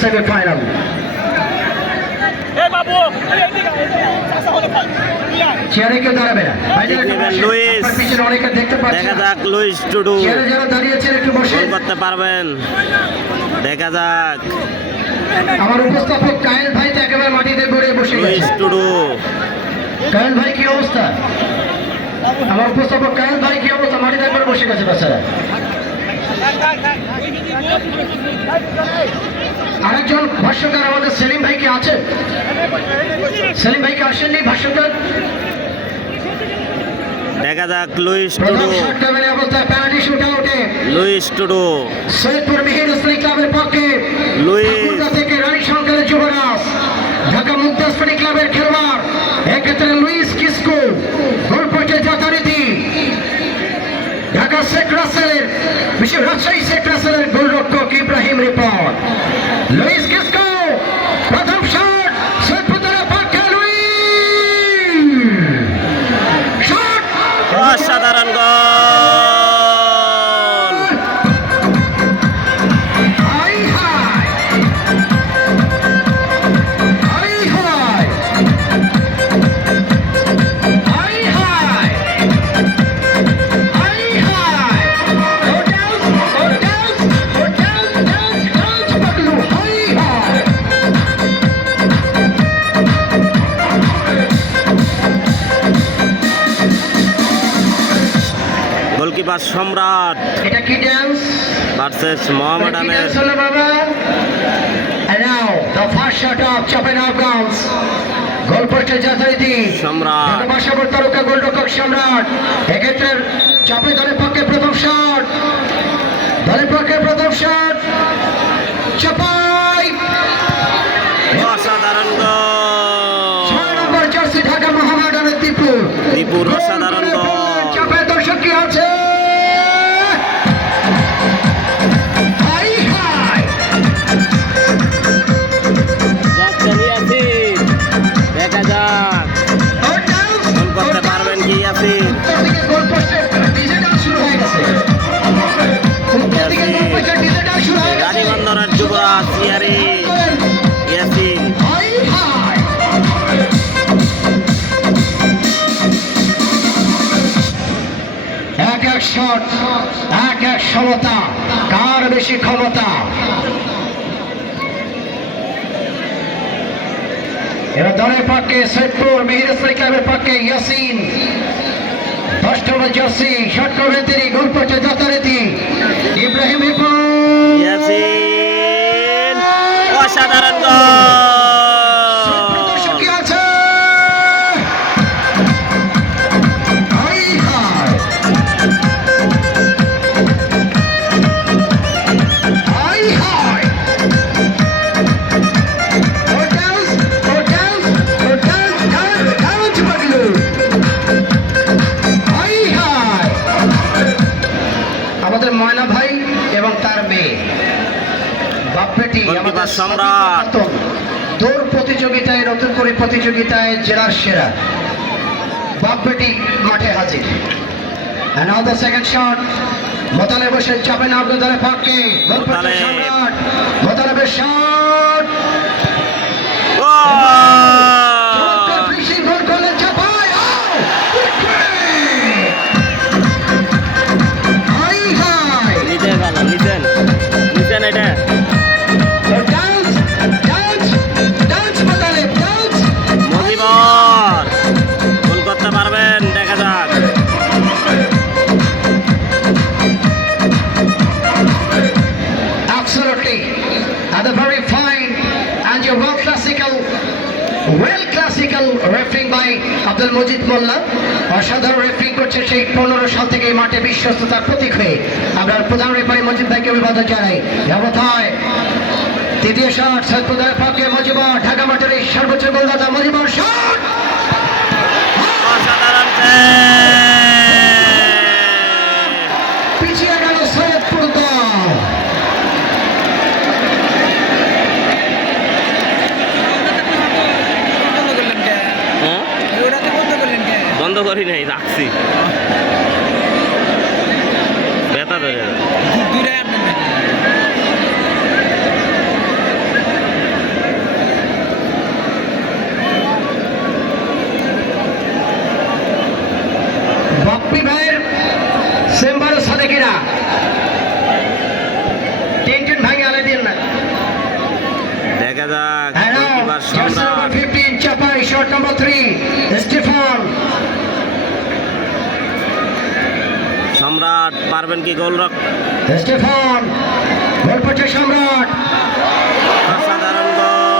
Semifinal. চেয়ারে কেউ দাঁড়াবে না, পিছনে অনেকে দেখতে পাচ্ছেন। দেখা যাক লুইস টুডু চেয়ারে যারা দাঁড়িয়েছেন একটু বসে করতে পারবেন, দেখা যাক। আমার উপস্থাপক কায়েল ভাই তো একেবারে মাটিতে গড়ে বসে গেছে। লুইস টুডু, কায়েল ভাই কি অবস্থা? আমার উপস্থাপক কায়েল ভাই কি অবস্থা? মাটিতে একবারে বসে গেছে বাচ্চারা। আরেকজন ভাষ্যকার আমাদের সেলিম ভাই কি আছেন? সেলিম ভাই কি আসেননি ভাষ্যকার? দেখা যাক লুইস টুডু, লুইস টুডু, সৈয়দপুর মিহির ইসলামী ক্লাবের পক্ষে লুইস থেকে রানী শঙ্করের যুবরাজ, ঢাকা মুক্তাসপাড়ি ক্লাবের খেলোয়াড় এক্ষেত্রে লুইস কিসকো, গোলপোস্টে যথারীতি ঢাকা শেখ রাসেলের বিশেষ রাজশাহী শেখ রাসেলের গোলরক্ষক ইব্রাহিম রিপন। লুইস কিসকো প্রথম শট, সৈয়দপুরের পক্ষে লুইস শট, অসাধারণ গোল। গোলকিপার সম্রাট এটা কি ডান্স ভার্সেস মোহামেডানের বাবা। And now the first shot of Chapenau Gulls. গোলপোস্টে যথারীতি সম্রাট, বাসাবর তারকা গোলরক্ষক সম্রাট। এক্ষেত্রে চাপে দলের পক্ষে প্রথম শট, দলের পক্ষে প্রথম শট, চাপাই অসাধারণ গোল। 6 নম্বর জার্সি ঢাকা মোহামেডানের দীপুর, দীপুর অসাধারণ গোল। চাপে দর্শক কি আছে? দেখা যাক গোল করতে পারবেন কি ইয়াসিন। রানীবন্দরের যুবরাজ ইয়াসিন। এক এক শট, এক এক সমতা, কার বেশি ক্ষমতা? এবার দলের পক্ষে সৈয়দপুর মিহির ইসলামী ক্লাবের পক্ষে ইয়াসিন, 10 নম্বর জার্সি শট করবেন তিনি, গোলপোস্টে যথারীতি ইব্রাহিম রিপন। ইয়াসিন অসাধারণ গোল। কি আছে? আমাদের ময়না ভাই এবং তার মেয়ে বাপ্পেটি গোলকিপার সম্রাট দৌড় প্রতিযোগিতায়, নতুন করে প্রতিযোগিতায় জেলার সেরা বাপ্পেটি মাঠে হাজির। And now the second shot, Motaleb Hossain চাপেন আবদুল্লাহের পক্ষে, মোতালেবের শট, গোল করলেন চাপাই। নিতেন এটা মজিবর গোল করতে পারবেন, দেখা যাক। Absolutely, and a very fine and your well classical refereeing by Abdul Majid মোল্লা। অসাধারণ রেফারিং করছে সেই 15 সাল থেকে এই মাঠে বিশ্বস্ততার প্রতীক হয়ে। আমরা প্রধান রেফারি মজিদ ভাইকে অভিবাদন জানাই। ব্যবধায় তৃতীয় শট, সৈয়দপুরের পক্ষে মজিবর, ঢাকা মাঠের এই সর্বোচ্চ গোলদাতা মজিবর শট, অসাধারণ পিছিয়ে গেল সৈয়দপুর দল। বন্ধ করি নাই, রাখছি, ব্যথা ধরে। Number 3 Stefan. সম্রাট পারবেন কি গোল স্টিফান গোল করছে সম্রাট। অসাধারণ গোল।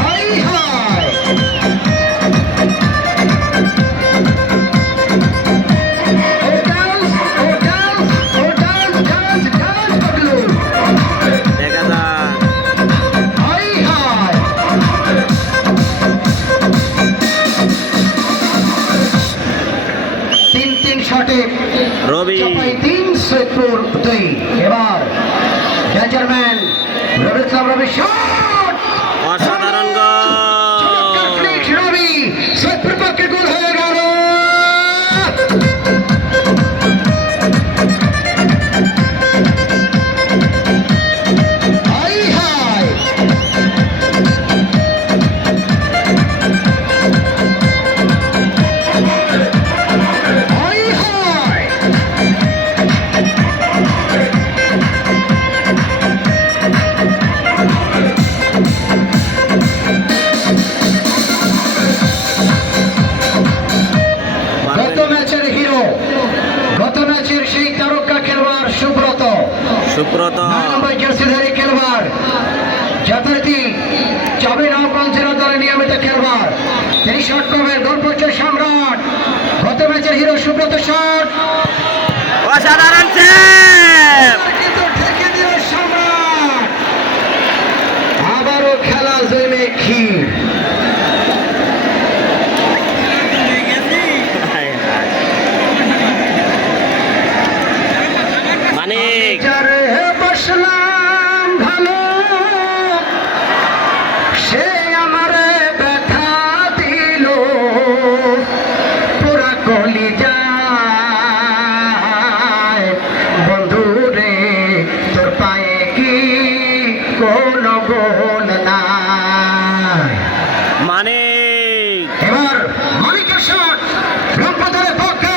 হাই হাই দেখা যাক। হাই হাই তিন শটে রবি চাপাই 302। এবার ডেঞ্জারম্যান রবি ইসলাম রবি শট। অসাধারণ চমৎকার গোল। ফ্লিক রবি সৈয়দপুর পক্ষে গোল হয়ে গেল। হাই হাই হাই হাই গত ম্যাচের হিরো, গত ম্যাচের সেই তারকা খেলোয়াড় সুব্রত, সুব্রত 9 নম্বর জার্সিধারী খেলোয়াড়, যথারীতি চাবি নবগঞ্জের দলে নিয়মিত খেলোয়াড়, তিনি শট করবেন। গোল করছে সম্রাট। গত ম্যাচের হিরো সুব্রত শট অসাধারণ সেভ। কিন্তু ঠেকে দিল সম্রাট। আবারও খেলা জমে ক্ষীর। মানিক যারে বসলাম ভালো সে আমারে ব্যথা দিল পুরা কলি যায় বন্ধু রে তোর পায়ে কি কোন গোল নাই। মানিক এবার মানিকের শট রংপুরের পক্ষে,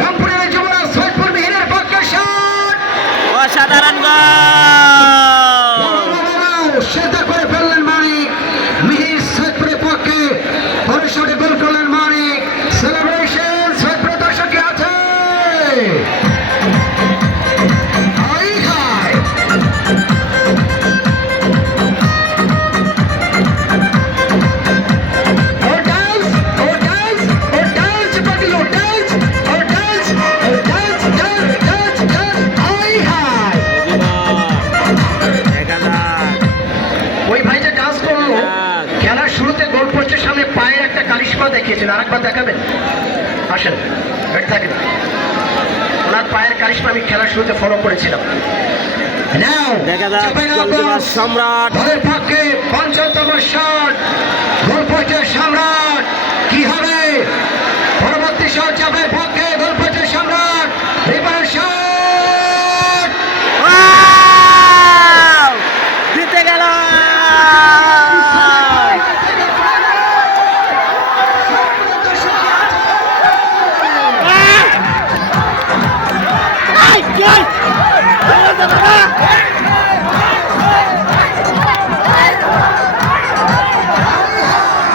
রংপুরের যুবরাজ সৈয়দপুর মিহিরের পক্ষে শট অসাধারণ গোল। সেটা করে ফেললেন মানিক। মিহির সৈয়দপুরের পক্ষে পরিষদে গোল করলেন মানিক। সেলিব্রেশন সৈয়দপুর দর্শকে আছে। Hi hi oh dance oh dance oh dance পাগলো dance oh dance oh dance dance dance dance hi hi. দেখা যাক। ওই ভাই যে কাজ করলো খেলার শুরুতে গোল পোস্টের সামনে পায়ের একটা কালিশমা দেখিয়েছিল, আরেকবার দেখাবেন আসেন বেড থাকেন। ওনার পায়ের কালিশমা আমি খেলার শুরুতে ফলো করেছিলাম। দেখা যাক গোলকিপার সম্রাট। দলের পক্ষে ৫৫তম শট গোল পোস্টের সম্রাট। কি হবে পরবর্তী শট চাপের পক্ষে গোল পোস্টের সম্রাট। এবারে শট ওয়াও! জিতে গেল। I, I!